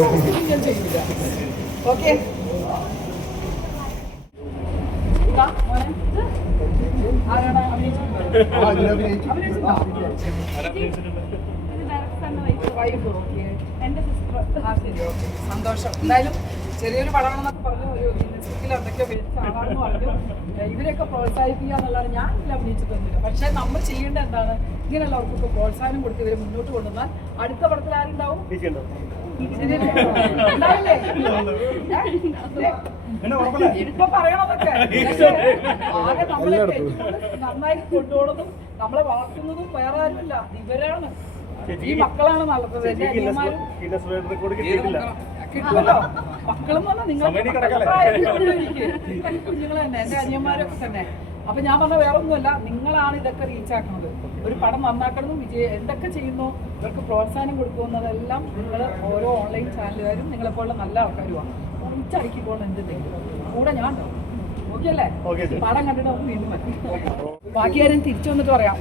ഞാൻ ചെയ്യുന്നില്ല. ഓക്കെ സന്തോഷം. എന്തായാലും ചെറിയൊരു പടമാണെന്നൊക്കെ പറഞ്ഞു, ഒരു മ്യൂസിക്കിൽ എന്തൊക്കെയോ വിളിച്ച ആളാണെന്ന് പറഞ്ഞു. ഇവരെയൊക്കെ പ്രോത്സാഹിപ്പിക്കുക എന്നുള്ളതാണ്. ഞാൻ ഇതിൽ അഭിനയിച്ചിട്ടൊന്നുമില്ല. പക്ഷെ നമ്മൾ ചെയ്യേണ്ട എന്താണ്, ഇങ്ങനെയുള്ളവർക്കൊക്കെ പ്രോത്സാഹനം കൊടുത്ത് ഇവരെ മുന്നോട്ട് കൊണ്ടുവന്നാൽ അടുത്ത പടത്തിൽ ആരുണ്ടാവും? ഇപ്പൊ പറയണതൊക്കെ ആകെ നമ്മളെ നന്നായി കൊണ്ടുപോകുന്നതും നമ്മളെ വളർത്തുന്നതും വേറെ ആരുമില്ല, ഇവരാണ്. ഈ മക്കളാണ് നടത്തുന്നത്. എന്റെ അനിയന്മാരും കിട്ടുമല്ലോ. മക്കളും പറഞ്ഞാൽ നിങ്ങൾ കുഞ്ഞുങ്ങൾ തന്നെ, എന്റെ അനിയന്മാരൊക്കെ തന്നെ. അപ്പൊ ഞാൻ പറഞ്ഞ വേറെ ഒന്നുമല്ല, നിങ്ങളാണ് ഇതൊക്കെ റീച്ചാക്കുന്നത്. ഒരു പടം നന്നാക്കണമെന്നും എന്തൊക്കെ ചെയ്യുന്നു ഇവർക്ക് പ്രോത്സാഹനം കൊടുക്കുന്നതെല്ലാം നിങ്ങൾ ഓരോ ഓൺലൈൻ ചാനലുകാരും നിങ്ങളെപ്പോലുള്ള നല്ല ആൾക്കാരുമാണ്. റീച്ചാക്കിക്കോളൂ എന്തെങ്കിലും കൂടെ ഞാൻ ഉണ്ടാവും. ഓക്കെ അല്ലേ? പടം കണ്ടിട്ട് നമുക്ക് വീണ്ടും ബാക്കി കാര്യം തിരിച്ചു വന്നിട്ട് പറയാം.